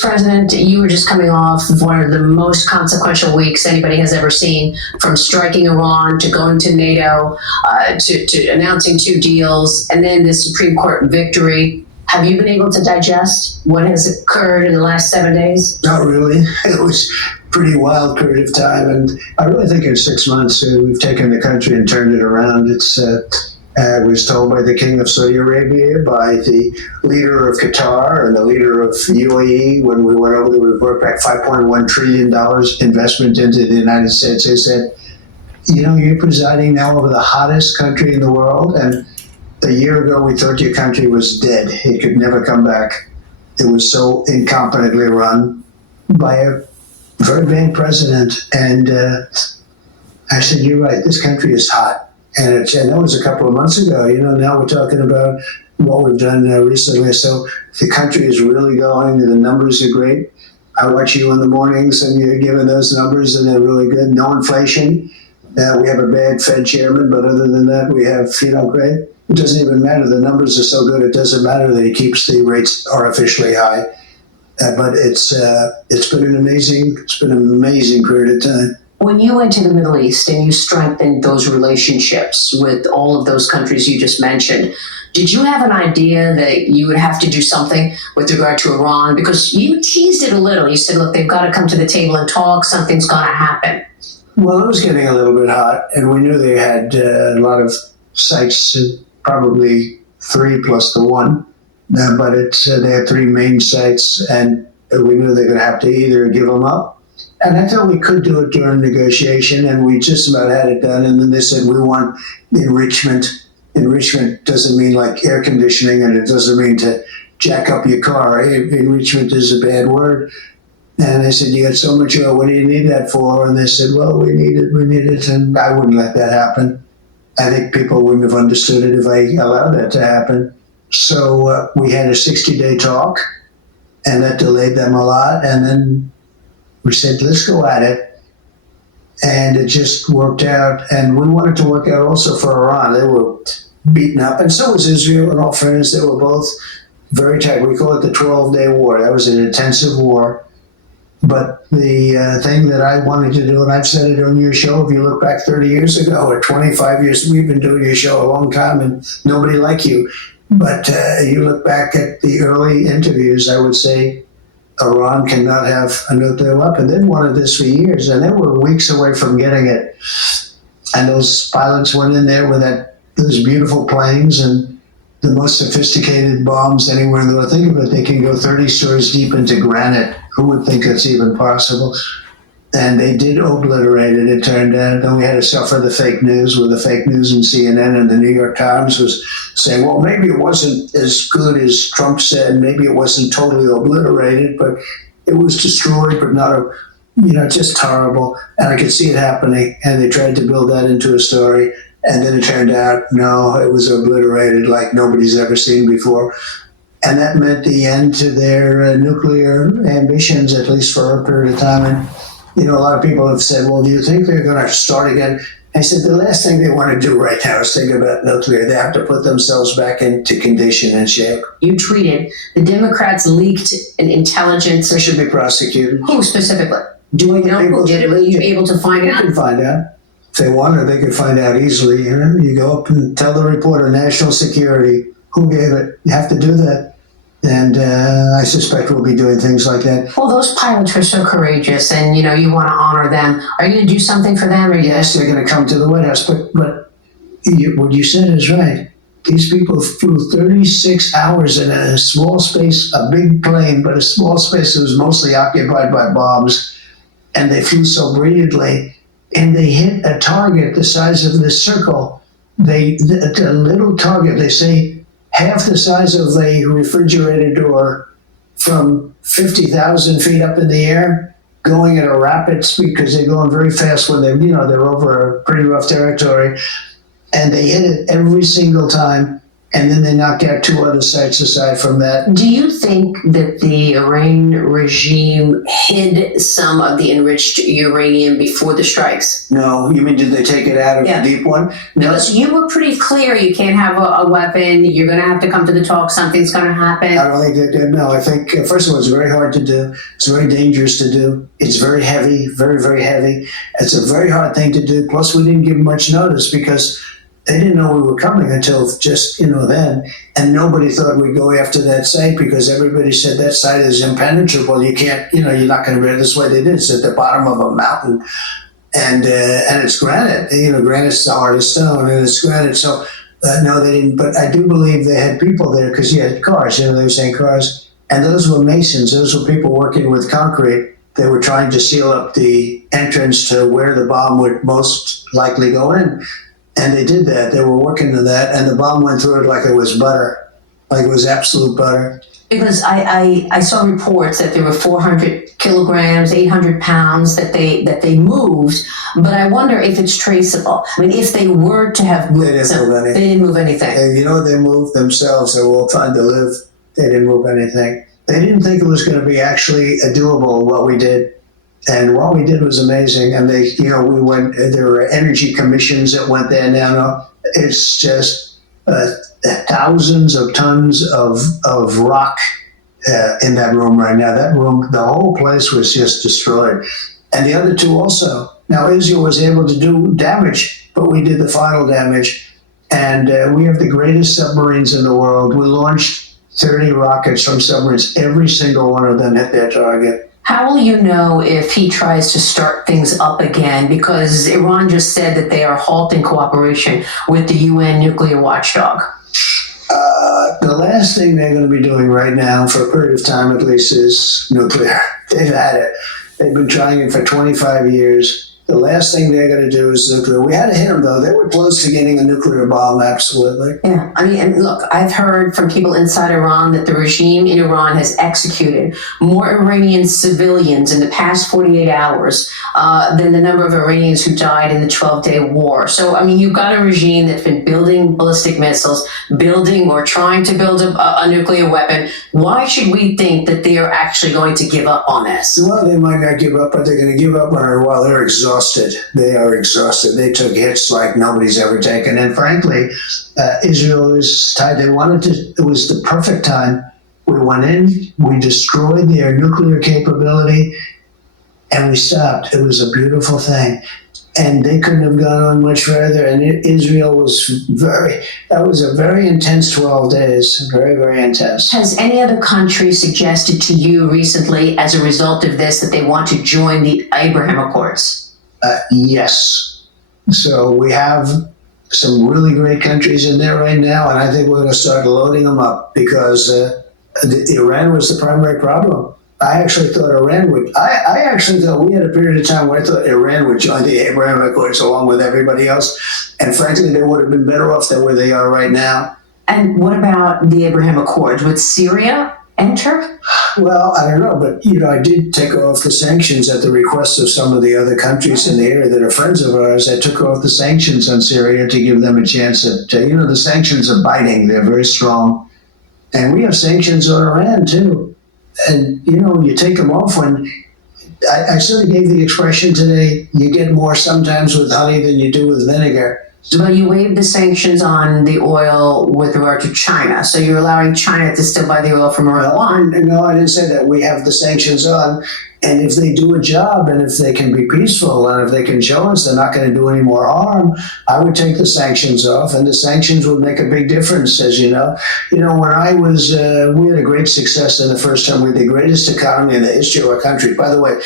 President, you were just coming off of one of the most consequential weeks anybody has ever seen, from striking Iran to going to NATO, to announcing 2 deals, and then the Supreme Court victory. Have you been able to digest what has occurred in the last 7 days? Not really. It was a pretty wild period of time, and I really think in 6 months we've taken the country and turned it around. I was told by the King of Saudi Arabia, by the leader of Qatar, and the leader of UAE when we went over there. We brought back $5.1 trillion investment into the United States. They said, you're presiding now over the hottest country in the world, and a year ago we thought your country was dead. It could never come back. It was so incompetently run by a very bad president. And I said, you're right, this country is hot. And that was a couple of months ago. Now we're talking about what we've done recently. So the country is really going. The numbers are great. I watch you in the mornings, and you're giving those numbers, and they're really good. No inflation. We have a bad Fed chairman, but other than that, we have, great. It doesn't even matter. The numbers are so good. It doesn't matter that he keeps the rates artificially high. But it's been an amazing period of time. When you went to the Middle East and you strengthened those relationships with all of those countries you just mentioned, did you have an idea that you would have to do something with regard to Iran? Because you teased it a little. You said, look, they've got to come to the table and talk. Something's going to happen. Well, it was getting a little bit hot, and we knew they had a lot of sites, probably 3 plus the 1. But they had 3 main sites, and we knew they were going to have to either give them up. And I thought we could do it during negotiation, and we just about had it done. And then they said, we want enrichment. Enrichment doesn't mean like air conditioning, and it doesn't mean to jack up your car. Enrichment is a bad word. And I said, you got so much oil, what do you need that for? And they said, well, we need it. And I wouldn't let that happen. I think people wouldn't have understood it if I allowed that to happen. So we had a 60-day talk, and that delayed them a lot. And then we said, let's go at it. And it just worked out. And we wanted to work out also for Iran. They were beaten up. And so was Israel, in all fairness. They were both very tight. We call it the 12-day war. That was an intensive war. But the thing that I wanted to do, and I've said it on your show, if you look back 30 years ago or 25 years, we've been doing your show a long time, and nobody like you. But you look back at the early interviews, I would say, Iran cannot have a nuclear weapon. They've wanted this for years, and they were weeks away from getting it. And those pilots went in there with those beautiful planes and the most sophisticated bombs anywhere in the world. Think of it, they can go 30 stories deep into granite. Who would think it's even possible? And they did obliterate it, it turned out. Then we had to suffer the fake news, with the fake news in CNN, and the New York Times was saying, well, maybe it wasn't as good as Trump said. Maybe it wasn't totally obliterated, but it was destroyed, but not just horrible. And I could see it happening. And they tried to build that into a story. And then it turned out, no, it was obliterated like nobody's ever seen before. And that meant the end to their nuclear ambitions, at least for a period of time. And, a lot of people have said, well, do you think they're going to start again? I said, the last thing they want to do right now is think about nuclear. They have to put themselves back into condition and shape. You tweeted, the Democrats leaked an intelligence. They should be prosecuted. Who specifically? Do we know who did it? Were you able to find out? They can find out. If they wanted, they could find out easily. You go up and tell the reporter, national security, who gave it. You have to do that. And I suspect we'll be doing things like that. Well, those pilots were so courageous, and, you want to honor them. Are you going to do something for them? Yes, they're going to come to the White House. But what you said is right. These people flew 36 hours in a small space, a big plane, but a small space that was mostly occupied by bombs. And they flew so brilliantly. And they hit a target the size of this circle. A little target, they say, half the size of a refrigerator door, from 50,000 feet up in the air, going at a rapid speed, because they're going very fast when they're over a pretty rough territory. And they hit it every single time. And then they knocked out 2 other sites aside from that. Do you think that the Iranian regime hid some of the enriched uranium before the strikes? No, you mean did they take it out of the deep one? No. Because you were pretty clear you can't have a weapon, you're going to have to come to the talk, something's going to happen. I don't think they did. No, I think, first of all, it's very hard to do. It's very dangerous to do. It's very heavy, very, very heavy. It's a very hard thing to do. Plus, we didn't give much notice because they didn't know we were coming until just, then. And nobody thought we'd go after that site because everybody said that site is impenetrable. You can't, you're not going to be able, this way they did. It's at the bottom of a mountain. And it's granite. Granite's the hardest stone, and it's granite. So, no, they didn't. But I do believe they had people there because you had cars. They were saying cars. And those were masons. Those were people working with concrete. They were trying to seal up the entrance to where the bomb would most likely go in. And they did that. They were working to that, and the bomb went through it like it was butter, like it was absolute butter. Because I saw reports that there were 400 kilograms, 800 pounds that they moved, but I wonder if it's traceable. I mean, if they were to have moved, they didn't move anything. They moved themselves. They were all trying to live. They didn't move anything. They didn't think it was going to be actually doable what we did. And what we did was amazing. And we went, there were energy commissions that went there now. It's just thousands of tons of rock in that room right now. That room, the whole place was just destroyed. And the other 2 also. Now, Israel was able to do damage, but we did the final damage. And we have the greatest submarines in the world. We launched 30 rockets from submarines. Every single one of them hit their target. How will you know if he tries to start things up again? Because Iran just said that they are halting cooperation with the UN nuclear watchdog. The last thing they're going to be doing right now, for a period of time at least, is nuclear. They've had it. They've been trying it for 25 years. The last thing they're going to do is nuclear. We had to hit them, though. They were close to getting a nuclear bomb, absolutely. Yeah, I mean, and look, I've heard from people inside Iran that the regime in Iran has executed more Iranian civilians in the past 48 hours than the number of Iranians who died in the 12-day war. So, I mean, you've got a regime that's been building ballistic missiles, building or trying to build a nuclear weapon. Why should we think that they are actually going to give up on this? Well, they might not give up, but they're going to give up on it while they're exhausted. They are exhausted. They took hits like nobody's ever taken. And frankly, Israel is tied. They wanted to, it was the perfect time. We went in, we destroyed their nuclear capability, and we stopped. It was a beautiful thing. And they couldn't have gone on much further. And Israel was that was a very intense 12 days. Very, very intense. Has any other country suggested to you recently, as a result of this, that they want to join the Abraham Accords? Yes. So we have some really great countries in there right now, and I think we're going to start loading them up because Iran was the primary problem. I actually thought Iran would. I actually thought we had a period of time where I thought Iran would join the Abraham Accords along with everybody else, and frankly, they would have been better off than where they are right now. And what about the Abraham Accords? Would Syria enter? Well, I don't know, but I did take off the sanctions at the request of some of the other countries in the area that are friends of ours. I took off the sanctions on Syria to give them a chance at, the sanctions are biting. They're very strong. And we have sanctions on Iran, too. And, you take them off when, I sort of gave the expression today, you get more sometimes with honey than you do with vinegar. But you waived the sanctions on the oil with regard to China. So you're allowing China to still buy the oil from Iran. No, I didn't say that. We have the sanctions on. And if they do a job and if they can be peaceful and if they can show us they're not going to do any more harm, I would take the sanctions off. And the sanctions would make a big difference, as you know. When I was, we had a great success in the first term. We had the greatest economy in the history of our country. By the way,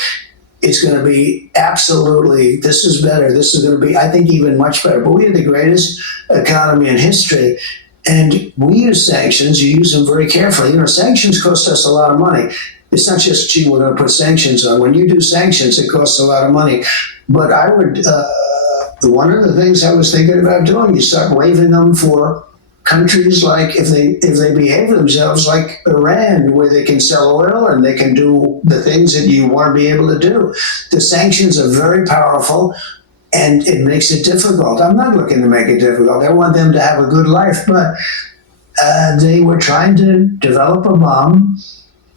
it's going to be absolutely, this is better. This is going to be, I think, even much better. But we had the greatest economy in history. And we use sanctions. You use them very carefully. Sanctions cost us a lot of money. It's not just, gee, we're going to put sanctions on. When you do sanctions, it costs a lot of money. But I would, one of the things I was thinking about doing, you start waiving them for countries like, if they behave themselves like Iran, where they can sell oil and they can do the things that you want to be able to do. The sanctions are very powerful, and it makes it difficult. I'm not looking to make it difficult. I want them to have a good life, but they were trying to develop a bomb.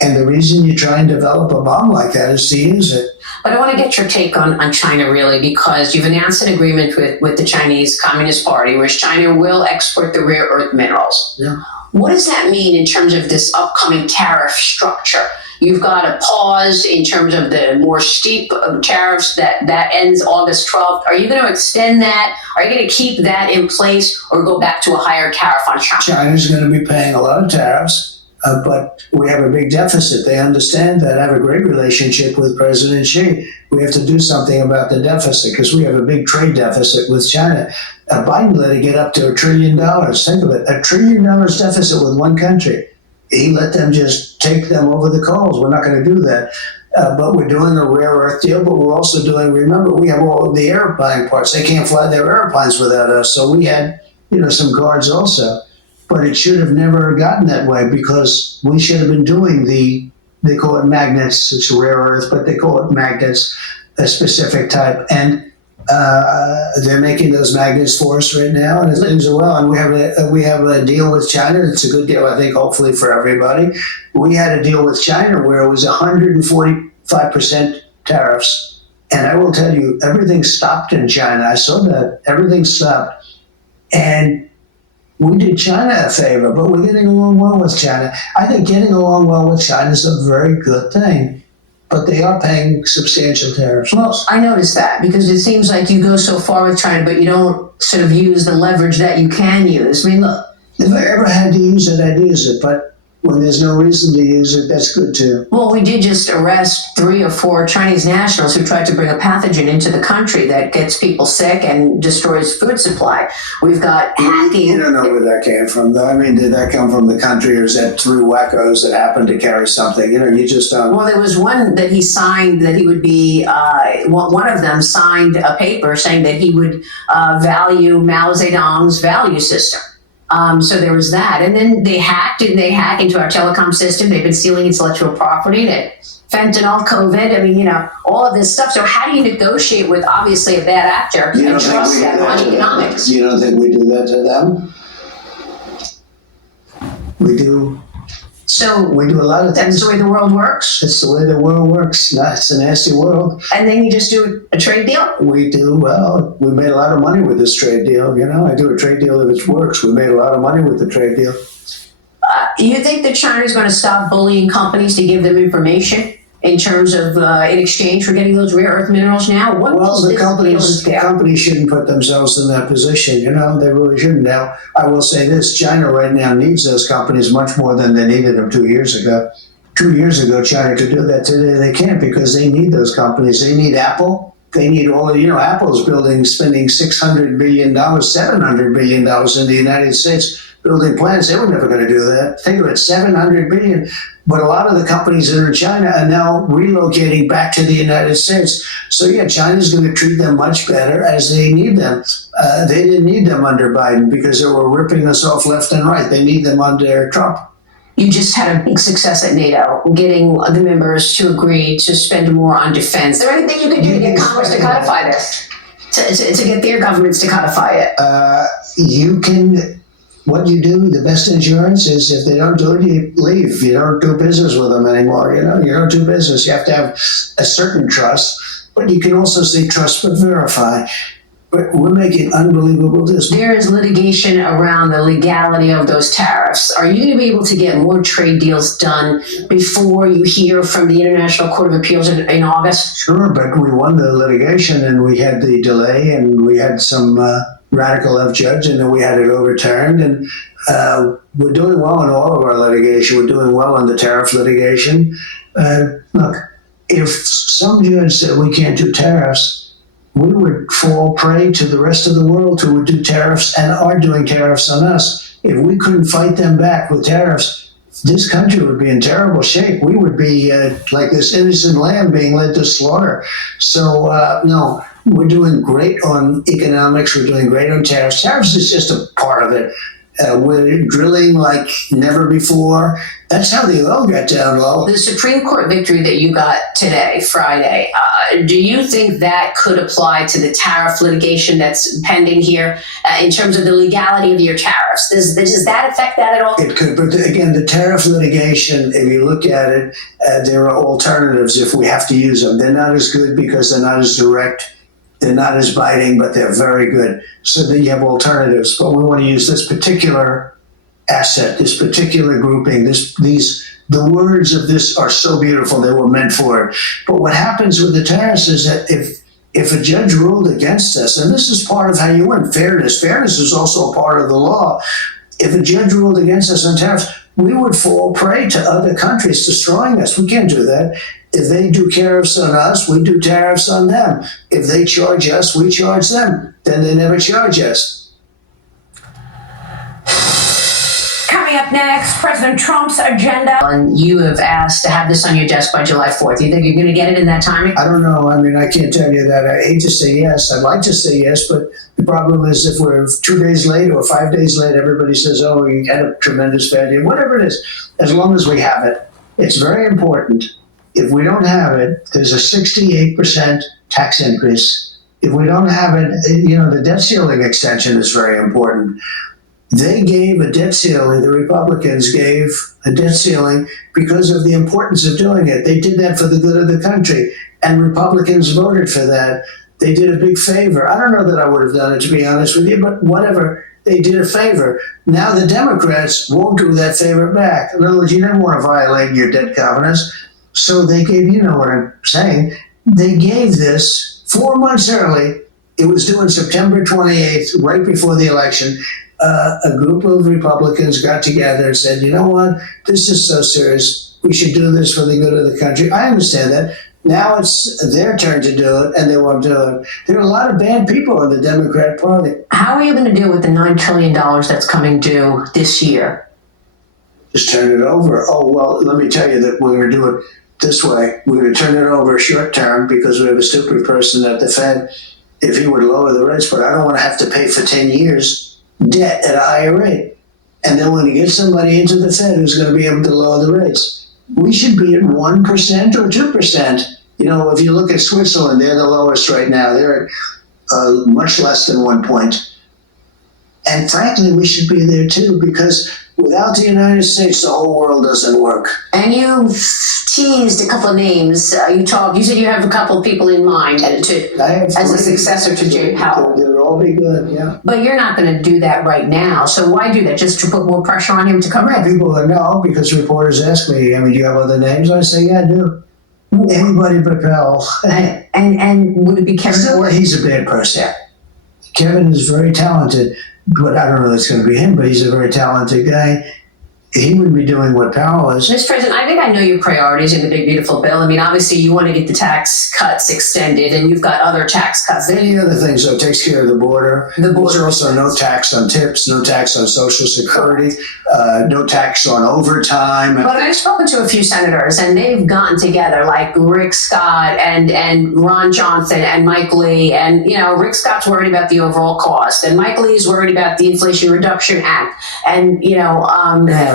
And the reason you try and develop a bomb like that is to use it. But I want to get your take on China, really, because you've announced an agreement with the Chinese Communist Party, where China will export the rare earth minerals. Yeah. What does that mean in terms of this upcoming tariff structure? You've got a pause in terms of the more steep tariffs that ends August 12th. Are you going to extend that? Are you going to keep that in place or go back to a higher tariff on China? China's going to be paying a lot of tariffs. But we have a big deficit. They understand that. I have a great relationship with President Xi. We have to do something about the deficit because we have a big trade deficit with China. Biden let it get up to $1 trillion. Think of it, $1 trillion deficit with one country. He let them just take them over the coals. We're not going to do that. But we're doing a rare earth deal, but we're also doing, remember, we have all of the airplane parts. They can't fly their airplanes without us. So we had, some cards also. But it should have never gotten that way because we should have been doing they call it magnets, it's rare earth, but they call it magnets, a specific type. And they're making those magnets for us right now, and things are well. And we have a deal with China. It's a good deal, I think, hopefully for everybody. We had a deal with China where it was 145% tariffs. And I will tell you, everything stopped in China. I saw that. Everything stopped. And we did China a favor, but we're getting along well with China. I think getting along well with China is a very good thing, but they are paying substantial tariffs. Well, I noticed that because it seems like you go so far with China, but you don't sort of use the leverage that you can use. I mean, look. If I ever had to use it, I'd use it, but when there's no reason to use it, that's good too. Well, we did just arrest 3 or 4 Chinese nationals who tried to bring a pathogen into the country that gets people sick and destroys food supply. We've got hacking. You don't know where that came from, though. I mean, did that come from the country, or is that 3 wackos that happened to carry something? You just don't. Well, there was one that he signed that he would be, one of them signed a paper saying that he would value Mao Zedong's value system. So there was that. And then they hack into our telecom system. They've been stealing intellectual property, fentanyl, COVID, all of this stuff. So how do you negotiate with, obviously, a bad actor and trust them on economics? You don't think we do that to them? We do. So we do a lot of things. That's the way the world works? It's the way the world works. It's a nasty world. And then you just do a trade deal? We do. Well, we made a lot of money with this trade deal. I do a trade deal if it works. We made a lot of money with the trade deal. You think that China's going to stop bullying companies to give them information in terms of in exchange for getting those rare earth minerals now? The companies shouldn't put themselves in that position. They really shouldn't. Now, I will say this: China right now needs those companies much more than they needed them 2 years ago. 2 years ago, China could do that. Today, they can't because they need those companies. They need Apple. They need all of, Apple's spending $600 billion, $700 billion in the United States building plants. They were never going to do that. Think of it, $700 billion. But a lot of the companies that are in China are now relocating back to the United States. So yeah, China's going to treat them much better as they need them. They didn't need them under Biden because they were ripping us off left and right. They need them under Trump. You just had a big success at NATO, getting the members to agree to spend more on defense. Is there anything you could do to get Congress to codify this? To get their governments to codify it? You can. What you do, the best insurance is if they don't do it, you leave. You don't do business with them anymore. You don't do business. You have to have a certain trust, but you can also say trust but verify. But we're making unbelievable business. There is litigation around the legality of those tariffs. Are you going to be able to get more trade deals done before you hear from the International Court of Appeals in August? Sure, but we won the litigation and we had the delay and we had some radical left judge and then we had it overturned. And we're doing well in all of our litigation. We're doing well on the tariff litigation. Look, if some judge said we can't do tariffs, we would fall prey to the rest of the world who would do tariffs and are doing tariffs on us. If we couldn't fight them back with tariffs, this country would be in terrible shape. We would be like this innocent lamb being led to slaughter. So, no, we're doing great on economics. We're doing great on tariffs. Tariffs is just a part of it. We're drilling like never before. That's how the oil got down low. The Supreme Court victory that you got today, Friday, do you think that could apply to the tariff litigation that's pending here in terms of the legality of your tariffs? Does that affect that at all? It could, but again, the tariff litigation, if you look at it, there are alternatives if we have to use them. They're not as good because they're not as direct. They're not as biting, but they're very good. So then you have alternatives. But we want to use this particular asset, this particular grouping. The words of this are so beautiful. They were meant for it. But what happens with the tariffs is that if a judge ruled against us, and this is part of how you win fairness. Fairness is also a part of the law. If a judge ruled against us on tariffs, we would fall prey to other countries destroying us. We can't do that. If they do tariffs on us, we do tariffs on them. If they charge us, we charge them. Then they never charge us. Coming up next, President Trump's agenda. And you have asked to have this on your desk by July 4th. Do you think you're going to get it in that timing? I don't know. I mean, I can't tell you that. I hate to say yes. I'd like to say yes, but the problem is if we're 2 days late or 5 days late, everybody says, oh, we had a tremendous failure. Whatever it is, as long as we have it, it's very important. If we don't have it, there's a 68% tax increase. If we don't have it, the debt ceiling extension is very important. They gave a debt ceiling, the Republicans gave a debt ceiling because of the importance of doing it. They did that for the good of the country, and Republicans voted for that. They did a big favor. I don't know that I would have done it, to be honest with you, but whatever. They did a favor. Now the Democrats won't do that favor back. In other words, you never want to violate your debt covenants. So they gave, you know what I'm saying, they gave this 4 months early. It was due on September 28th, right before the election. A group of Republicans got together and said, you know what, this is so serious. We should do this for the good of the country. I understand that. Now it's their turn to do it, and they won't do it. There are a lot of bad people in the Democrat Party. How are you going to deal with the $9 trillion that's coming due this year? Just turn it over. Oh, well, let me tell you that we're going to do it this way. We're going to turn it over short term because we have a stupid person at the Fed. If he would lower the rates, but I don't want to have to pay for 10 years debt at a higher rate. And then when you get somebody into the Fed who's going to be able to lower the rates, we should be at 1% or 2%. If you look at Switzerland, they're the lowest right now. They're at much less than 1 point. And frankly, we should be there too, because without the United States, the whole world doesn't work. And you teased a couple of names. You said you have a couple of people in mind as a successor to Jay Powell. They'll all be good, yeah. But you're not going to do that right now. So why do that? Just to put more pressure on him to come in? People that know, because reporters ask me, do you have other names? I say, yeah, I do. Anybody but Powell. And would it be Kevin Moore? He's a bad person. Kevin is very talented. But I don't know if it's going to be him, but he's a very talented guy. He would be doing what Powell is. Mr. President, I think I know your priorities in the big, beautiful bill. I mean, obviously, you want to get the tax cuts extended, and you've got other tax cuts. Any other things, so it takes care of the border. There's also no tax on tips, no tax on Social Security, no tax on overtime. But I've spoken to a few senators, and they've gotten together, like Rick Scott and Ron Johnson and Mike Lee. And, Rick Scott's worried about the overall cost, and Mike Lee's worried about the Inflation Reduction Act. And,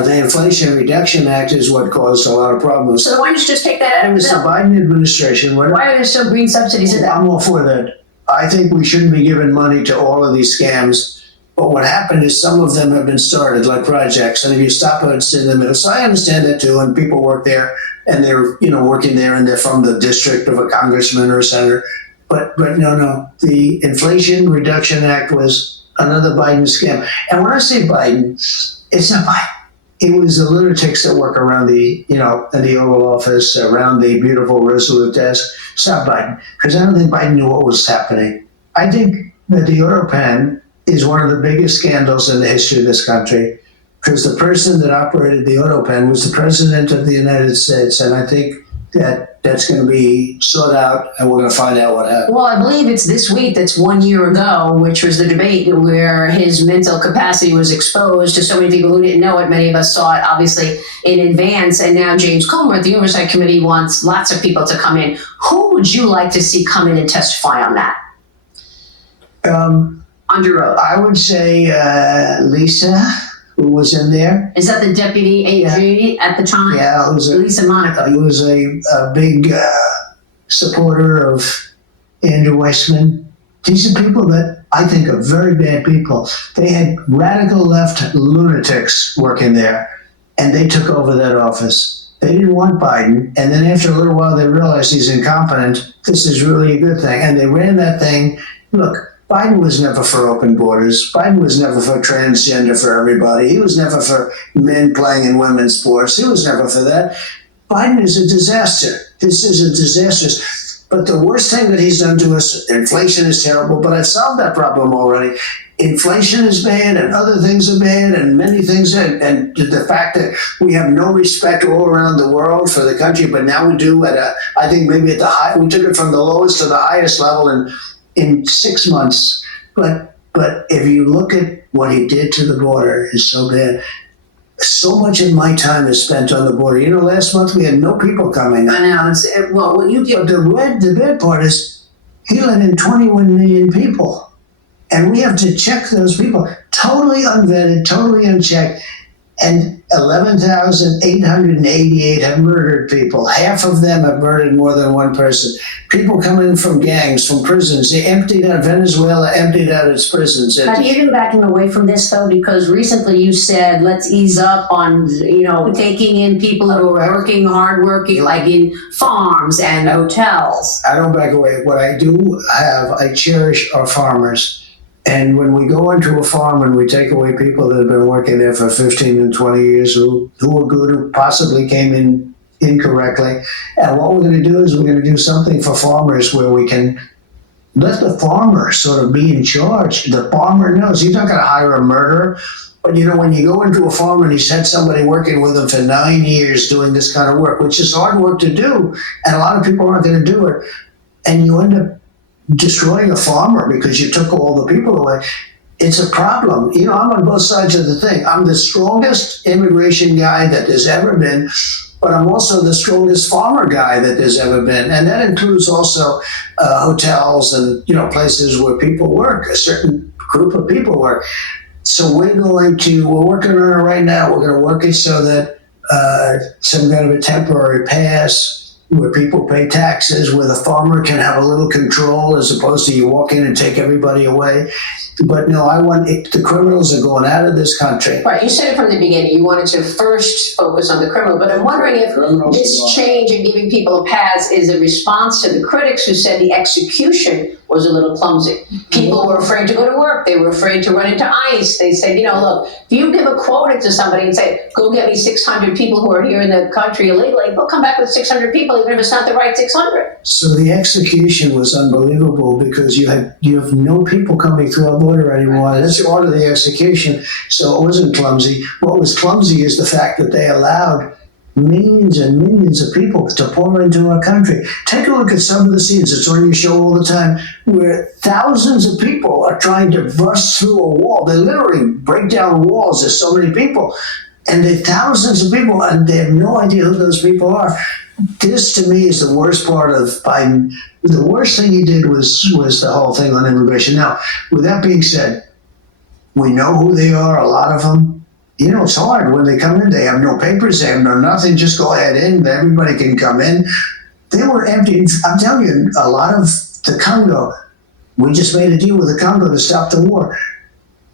the Inflation Reduction Act is what caused a lot of problems. So why don't you just take that out of the It's the bill? Biden administration. Why are there still green subsidies in that? I'm all for that. I think we shouldn't be giving money to all of these scams. But what happened is some of them have been started, like projects, and if you stop it, it's in the middle. So I understand that too, and people work there, and they're working there, and they're from the district of a congressman or a senator. But no. The Inflation Reduction Act was another Biden scam. And when I say Biden, it's not Biden. It was the lunatics that work around the, in the Oval Office, around the beautiful Resolute desk. It's not Biden, because I don't think Biden knew what was happening. I think that the Europen is one of the biggest scandals in the history of this country, because the person that operated the Autopen was the President of the United States, and I think that's going to be sought out, and we're going to find out what happened. Well, I believe it's this week, that's 1 year ago, which was the debate where his mental capacity was exposed to so many people who didn't know it. Many of us saw it, obviously, in advance, and now James Comer at the Oversight Committee wants lots of people to come in. Who would you like to see come in and testify on that? On your oath. I would say Lisa. who was in there. Is that the deputy AG at the time? Yeah, who was Lisa Monaco. he was a big supporter of Andrew Weissman. These are people that I think are very bad people. They had radical left lunatics working there, and they took over that office. They didn't want Biden, and then after a little while they realized he's incompetent. This is really a good thing. And they ran that thing. Look, Biden was never for open borders. Biden was never for transgender for everybody. He was never for men playing in women's sports. He was never for that. Biden is a disaster. This is a disaster. But the worst thing that he's done to us, inflation is terrible, but I've solved that problem already. Inflation is bad and other things are bad and many things are, and the fact that we have no respect all around the world for the country, but now we do I think maybe at the high, we took it from the lowest to the highest level in 6 months. But if you look at what he did to the border, is so bad. So much of my time is spent on the border. You know, last month we had no people coming. I know. What you get. But the bad part is he let in 21 million people. And we have to check those people. Totally unvetted, totally unchecked. And 11,888 have murdered people. Half of them have murdered more than one person. People coming from gangs, from prisons. They emptied out, Venezuela emptied out its prisons. Have you been backing away from this, though? Because recently you said, let's ease up on, taking in people who are working, hardworking, like in farms and hotels. I don't back away. What I do I cherish our farmers. And when we go into a farm and we take away people that have been working there for 15 and 20 years who are good, who possibly came in incorrectly, and what we're going to do is we're going to do something for farmers where we can let the farmer sort of be in charge. The farmer knows he's not going to hire a murderer. But when you go into a farm and he's had somebody working with him for 9 years doing this kind of work, which is hard work to do, and a lot of people aren't going to do it, and you end up destroying a farmer because you took all the people away, it's a problem. I'm on both sides of the thing. I'm the strongest immigration guy that there's ever been, but I'm also the strongest farmer guy that there's ever been. And that includes also hotels and, places where people work, a certain group of people work. So we're working on it right now. We're going to work it so that some kind of a temporary pass where people pay taxes, where the farmer can have a little control as opposed to you walk in and take everybody away. But no, the criminals are going out of this country. Right, you said it from the beginning. You wanted to first focus on the criminal, but I'm wondering if this change in giving people a pass is a response to the critics who said the execution was a little clumsy. People were afraid to go to work. They were afraid to run into ICE. They said, look, if you give a quota to somebody and say, go get me 600 people who are here in the country illegally, they'll come back with 600 people, even if it's not the right 600. So the execution was unbelievable because you have no people coming through our border anymore. Right. That's part of the execution. So it wasn't clumsy. What was clumsy is the fact that they allowed millions and millions of people to pour into our country. Take a look at some of the scenes. It's on your show all the time, where thousands of people are trying to bust through a wall. They literally break down walls. There's so many people. And they're thousands of people, and they have no idea who those people are. This, to me, is the worst part of Biden. The worst thing he did was the whole thing on immigration. Now, with that being said, we know who they are, a lot of them. It's hard. When they come in, they have no papers, they have no nothing. Just go ahead in. Everybody can come in. They were empty. I'm telling you, a lot of the Congo, we just made a deal with the Congo to stop the war.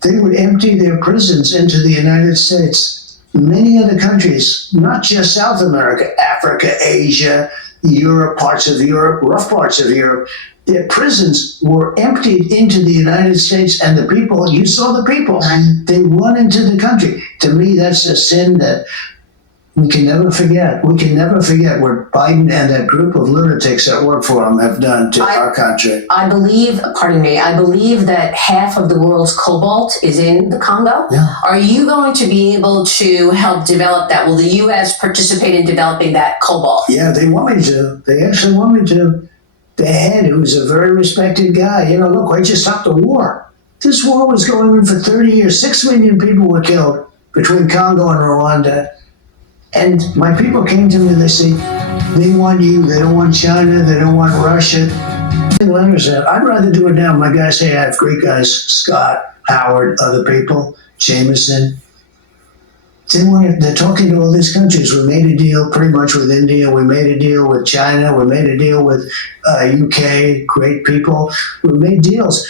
They would empty their prisons into the United States. Many other countries, not just South America, Africa, Asia, Europe, parts of Europe, rough parts of Europe, their prisons were emptied into the United States, and the people, you saw the people, and they run into the country. To me, that's a sin that we can never forget. We can never forget what Biden and that group of lunatics that work for him have done to our country. I believe that half of the world's cobalt is in the Congo. Yeah. Are you going to be able to help develop that? Will the U.S. participate in developing that cobalt? Yeah, they want me to. They actually want me to. The head, who's a very respected guy, look, I just stopped the war. This war was going on for 30 years. 6 million people were killed between Congo and Rwanda. And my people came to me, they say, they want you, they don't want China, they don't want Russia. Letters out. I'd rather do it now. My guys say I have great guys, Scott, Howard, other people, Jameson. They're talking to all these countries. We made a deal pretty much with India. We made a deal with China. We made a deal with UK, great people. We made deals.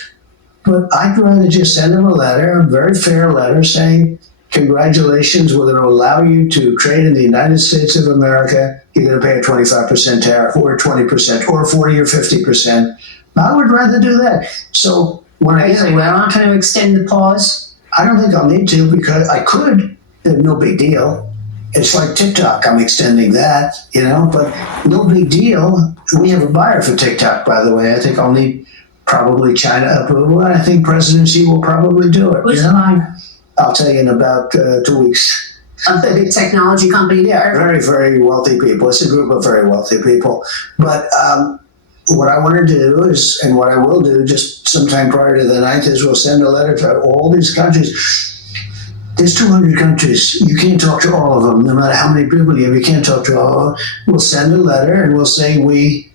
But I'd rather just send them a letter, a very fair letter, saying, congratulations, we're going to allow you to trade in the United States of America. You're going to pay a 25% tariff or 20% or 40 or 50%. I would rather do that. So when I We're not trying to extend the pause. I don't think I'll need to because I could. No big deal. It's like TikTok. I'm extending that, but no big deal. We have a buyer for TikTok, by the way. I think I'll need probably China approval, and I think President Xi will probably do it. Who's the buyer? I'll tell you in about 2 weeks. A big technology company there. Very, very wealthy people. It's a group of very wealthy people. But what I want to do is, and what I will do just sometime prior to the 9th, is we'll send a letter to all these countries. There's 200 countries. You can't talk to all of them, no matter how many people you have. You can't talk to all of them. We'll send a letter and we'll say we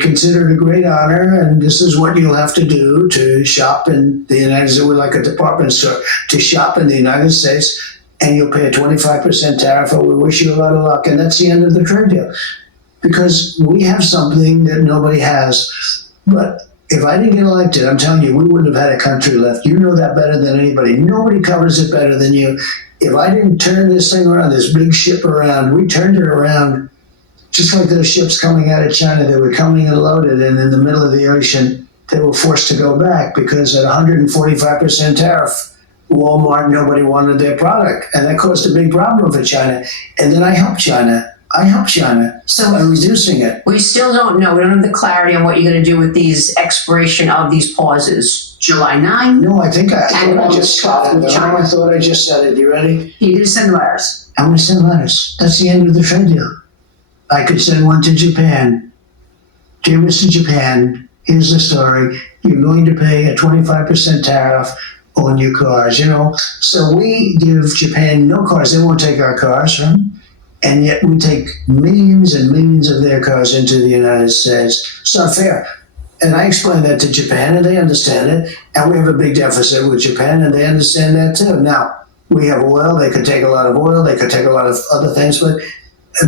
consider it a great honor, and this is what you'll have to do to shop in the United States. We're like a department store to shop in the United States, and you'll pay a 25% tariff. And we wish you a lot of luck, and that's the end of the trade deal, because we have something that nobody has. But if I didn't get elected, I'm telling you, we wouldn't have had a country left. You know that better than anybody. Nobody covers it better than you. If I didn't turn this thing around, this big ship around, we turned it around just like those ships coming out of China. They were coming and loaded, and in the middle of the ocean, they were forced to go back because at 145% tariff, Walmart, nobody wanted their product. And that caused a big problem for China. And then I helped China. So by reducing it. We still don't know. We don't have the clarity on what you're going to do with these expiration of these pauses. July 9? No, I think I And thought I just said it. China. I thought I just said it. You ready? You're going to send letters. I'm going to send letters. That's the end of the trade deal. I could send one to Japan. Dear Mr. Japan, here's the story. You're going to pay a 25% tariff on your cars, So we give Japan no cars. They won't take our cars, right? And yet we take millions and millions of their cars into the United States. It's not fair. And I explained that to Japan, and they understand it. And we have a big deficit with Japan, and they understand that too. Now, we have oil. They could take a lot of oil. They could take a lot of other things. But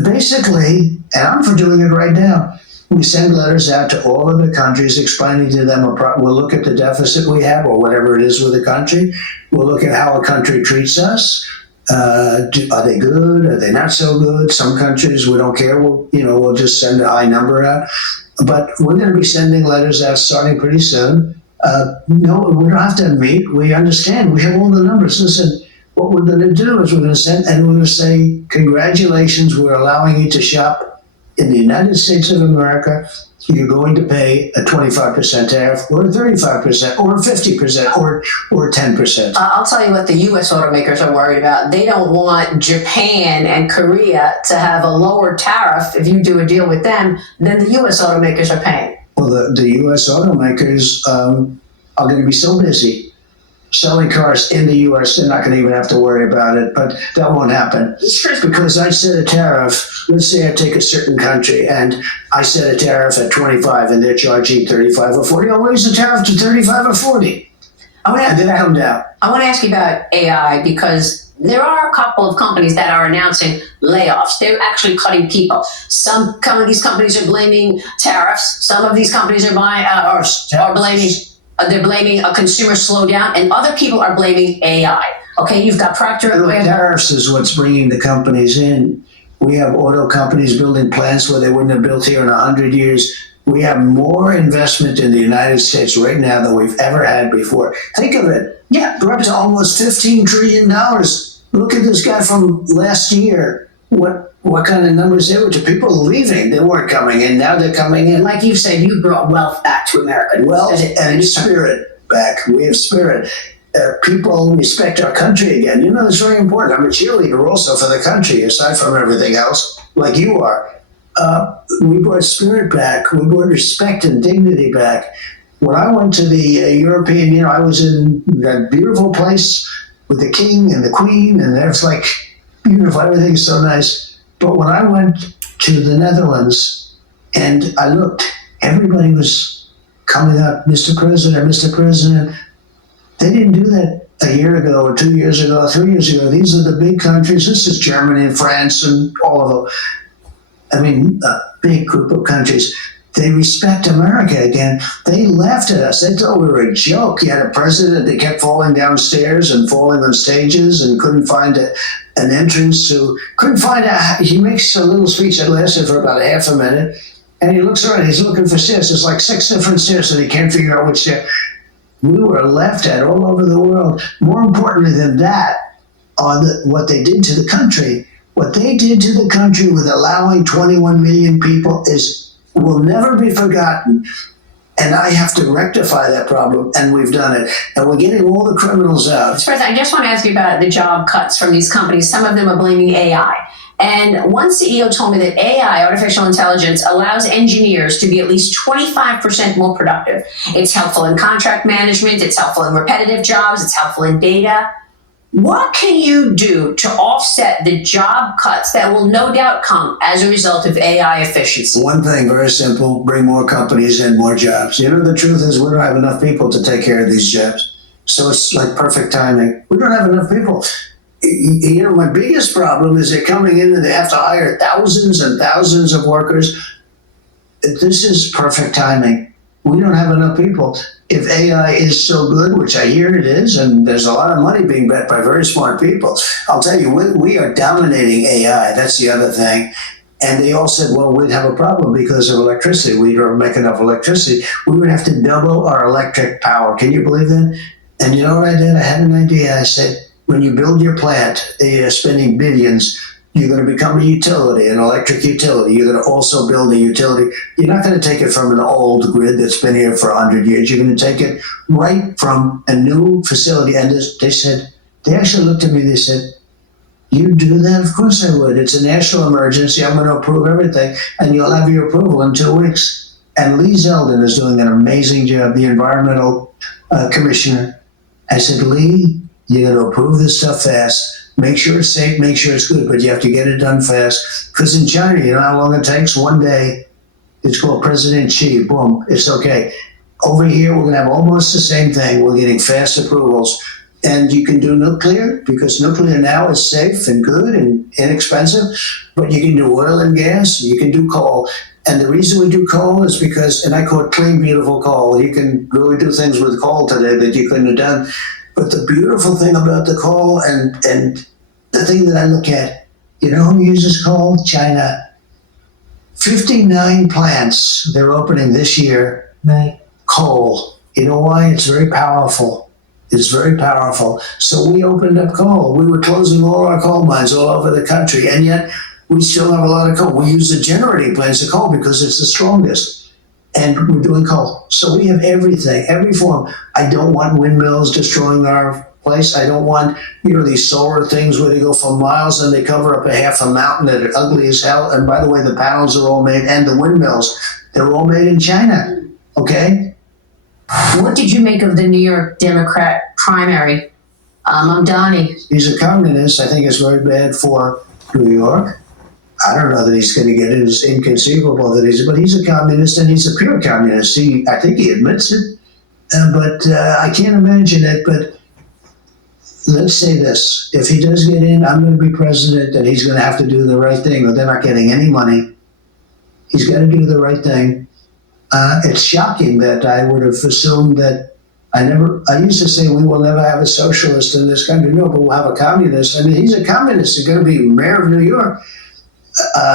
basically, and I'm for doing it right now, we send letters out to all of the countries explaining to them, we'll look at the deficit we have or whatever it is with the country. We'll look at how a country treats us. Are they good? Are they not so good? Some countries, we don't care. We'll just send a high number out. But we're going to be sending letters out starting pretty soon. No, we don't have to meet. We understand. We have all the numbers. Listen, what we're going to do is we're going to send, and we're going to say, congratulations, we're allowing you to shop in the United States of America. You're going to pay a 25% tariff or a 35% or 50% or 10%. I'll tell you what the U.S. automakers are worried about. They don't want Japan and Korea to have a lower tariff if you do a deal with them than the U.S. automakers are paying. Well, the U.S. automakers are going to be so busy selling cars in the U.S., they're not going to even have to worry about it, but that won't happen. Because I set a tariff, let's say I take a certain country, and I set a tariff at 25, and they're charging 35 or 40, I'll raise the tariff to 35 or 40. And then come down. I want to ask you about AI, because there are a couple of companies that are announcing layoffs. They're actually cutting people. Some of these companies are blaming tariffs. Some of these companies are blaming... They're blaming a consumer slowdown, and other people are blaming AI. Okay, you've got Procter & Gamble. Tariffs is what's bringing the companies in. We have auto companies building plants where they wouldn't have built here in 100 years. We have more investment in the United States right now than we've ever had before. Think of it. Yeah, we're up to almost $15 trillion. Look at this guy from last year. What kind of numbers there were to people leaving? They weren't coming in. Now they're coming in. Like you said, you brought wealth back to America. Wealth and spirit back. We have spirit. People respect our country again. It's very important. I'm a cheerleader also for the country, aside from everything else, like you are. We brought spirit back. We brought respect and dignity back. When I went to the European, I was in that beautiful place with the king and the queen, and it's like beautiful. Everything's so nice. But when I went to the Netherlands and I looked, everybody was coming up, Mr. President, Mr. President. They didn't do that a year ago or 2 years ago, 3 years ago, these are the big countries. This is Germany and France and all of them. I mean, a big group of countries. They respect America again. They laughed at us. They thought we were a joke. You had a president that kept falling downstairs and falling on stages and couldn't find an entrance to, he makes a little speech that lasted for about half a minute. And he looks around, he's looking for stairs. There's like 6 different stairs and he can't figure out which stair. We were laughed at all over the world. More importantly than that, what they did to the country. What they did to the country with allowing 21 million people will never be forgotten. And I have to rectify that problem, and we've done it. And we're getting all the criminals out. Mr. President, I just want to ask you about the job cuts from these companies. Some of them are blaming AI. And one CEO told me that AI, artificial intelligence, allows engineers to be at least 25% more productive. It's helpful in contract management, it's helpful in repetitive jobs, it's helpful in data. What can you do to offset the job cuts that will no doubt come as a result of AI efficiency? One thing, very simple, bring more companies in, more jobs. You know, the truth is we don't have enough people to take care of these jobs. So it's like perfect timing. We don't have enough people. You know, my biggest problem is they're coming in and they have to hire thousands and thousands of workers. This is perfect timing. We don't have enough people. If AI is so good, which I hear it is, and there's a lot of money being bet by very smart people, I'll tell you, we are dominating AI. That's the other thing. And they all said, well, we'd have a problem because of electricity. We don't make enough electricity. We would have to double our electric power. Can you believe that? And you know what I did? I had an idea. I said, when you build your plant, you're spending billions. You're going to become a utility, an electric utility. You're going to also build a utility. You're not going to take it from an old grid that's been here for 100 years. You're going to take it right from a new facility. And they actually looked at me, they said, you do that? Of course I would. It's a national emergency. I'm going to approve everything. And you'll have your approval in 2 weeks. And Lee Zeldin is doing an amazing job, the environmental commissioner. I said, Lee, you're going to approve this stuff fast. Make sure it's safe, make sure it's good, but you have to get it done fast. Because in China, you know how long it takes? 1 day. It's called President Xi. Boom, it's okay. Over here, we're going to have almost the same thing. We're getting fast approvals. And you can do nuclear, because nuclear now is safe and good and inexpensive. But you can do oil and gas, you can do coal. And the reason we do coal is because, and I call it clean, beautiful coal. You can really do things with coal today that you couldn't have done. But the beautiful thing about the coal and the thing that I look at, you know who uses coal? China. 59 plants they're opening this year. Right. Coal. You know why? It's very powerful. It's very powerful. So we opened up coal. We were closing all our coal mines all over the country, and yet we still have a lot of coal. We use the generating plants of coal because it's the strongest. And we're doing coal. So we have everything, every form. I don't want windmills destroying our place. I don't want, these solar things where they go for miles and they cover up a half a mountain that are ugly as hell. And by the way, the panels are all made, and the windmills, they're all made in China. Okay? What did you make of the New York Democrat primary? Mamdani. He's a communist. I think it's very bad for New York. I don't know that he's going to get it. It's inconceivable that but he's a communist, and he's a pure communist. I think he admits it, but I can't imagine it. But let's say this: if he does get in, I'm going to be president, and he's going to have to do the right thing, or they're not getting any money. He's got to do the right thing. It's shocking that I would have assumed that I used to say we will never have a socialist in this country. No, but we'll have a communist. I mean, he's a communist. He's going to be mayor of New York.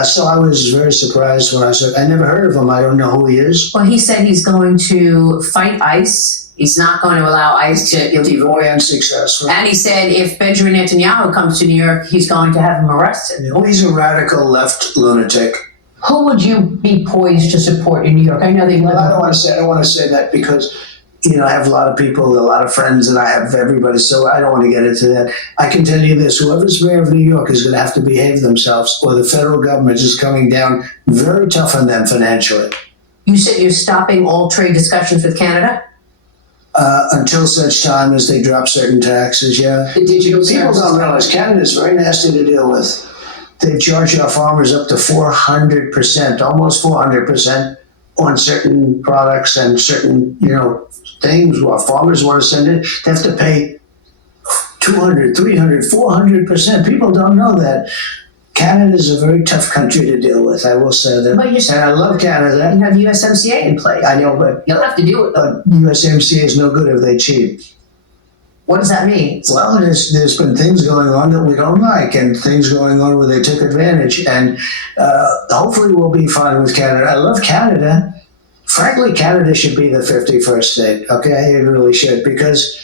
So I was very surprised when I never heard of him. I don't know who he is. Well, he said he's going to fight ICE. He's not going to allow ICE to... He'll be very unsuccessful. And he said if Benjamin Netanyahu comes to New York, he's going to have him arrested. Oh, he's a radical left lunatic. Who would you be poised to support in New York? I know they live... I don't want to say that because... I have a lot of people, a lot of friends, and I have everybody, so I don't want to get into that. I can tell you this, whoever's mayor of New York is going to have to behave themselves, or the federal government is coming down very tough on them financially. You said you're stopping all trade discussions with Canada? Until such time as they drop certain taxes, yeah. The digital People don't realize Canada is very nasty to deal with. They've charged our farmers up to 400%, almost 400%, on certain products and certain, things. Well, farmers want to send it, they have to pay 200, 300, 400%. People don't know that. Canada is a very tough country to deal with. I will say that. But And I love Canada. you have USMCA in place. I know, but You'll have to do it. USMCA is no good if they cheat. What does that mean? Well, there's been things going on that we don't like, and things going on where they took advantage. And hopefully, we'll be fine with Canada. I love Canada. Frankly, Canada should be the 51st state. Okay, it really should, because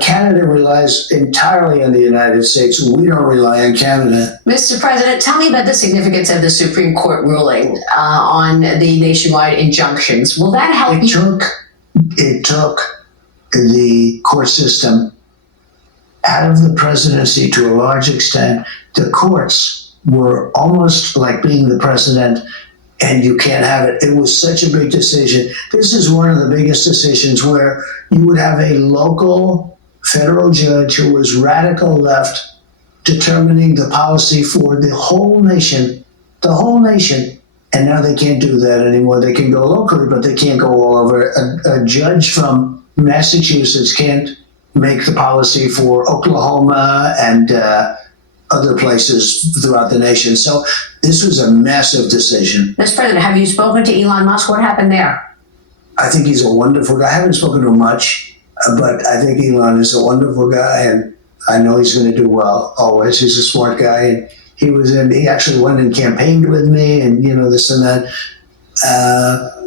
Canada relies entirely on the United States. We don't rely on Canada. Mr. President, tell me about the significance of the Supreme Court ruling on the nationwide injunctions. Will that help you? It took the court system out of the presidency to a large extent. The courts were almost like being the president, and you can't have it. It was such a big decision. This is one of the biggest decisions where you would have a local federal judge who was radical left determining the policy for the whole nation, and now they can't do that anymore. They can go locally, but they can't go all over. A judge from Massachusetts can't make the policy for Oklahoma and other places throughout the nation. So this was a massive decision. Mr. President, have you spoken to Elon Musk? What happened there? I think he's a wonderful guy. I haven't spoken to him much, but I think Elon is a wonderful guy, and I know he's going to do well always. He's a smart guy, and he actually went and campaigned with me, and this and that.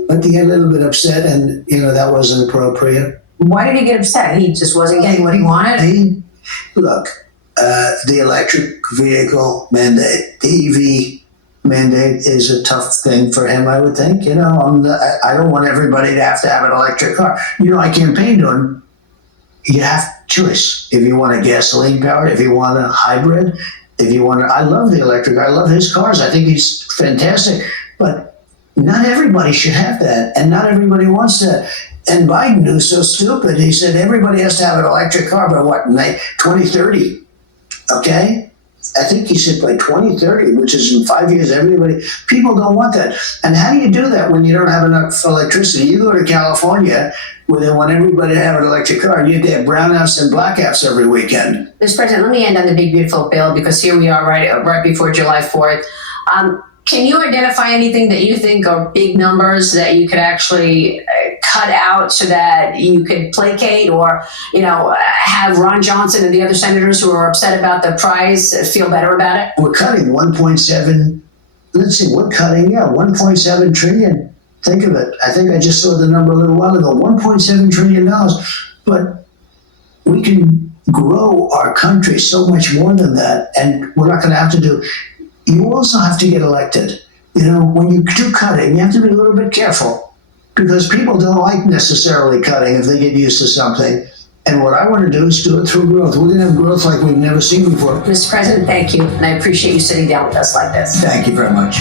But he got a little bit upset, and that wasn't appropriate. Why did he get upset? He just wasn't getting what he wanted? The electric vehicle mandate, the EV mandate is a tough thing for him, I would think. I don't want everybody to have an electric car. I campaigned on, you have choice. If you want a gasoline powered, if you want a hybrid, I love the electric. I love his cars. I think he's fantastic. But not everybody should have that, and not everybody wants that. And Biden was so stupid. He said everybody has to have an electric car by 2030. Okay? I think he said by 2030, which is in 5 years, people don't want that. And how do you do that when you don't have enough electricity? You go to California, where they want everybody to have an electric car, and you have brownouts and blackouts every weekend. Mr. President, let me end on the big, beautiful bill, because here we are right before July 4th. Can you identify anything that you think are big numbers that you could actually cut out so that you could placate or, have Ron Johnson and the other senators who are upset about the price feel better about it? We're cutting 1.7, we're cutting 1.7 trillion. Think of it. I think I just saw the number a little while ago, $1.7 trillion. But we can grow our country so much more than that, and we're not going to have to do. You also have to get elected. When you do cutting, you have to be a little bit careful, because people don't like necessarily cutting if they get used to something. And what I want to do is do it through growth. We're going to have growth like we've never seen before. Mr. President, thank you. And I appreciate you sitting down with us like this. Thank you very much.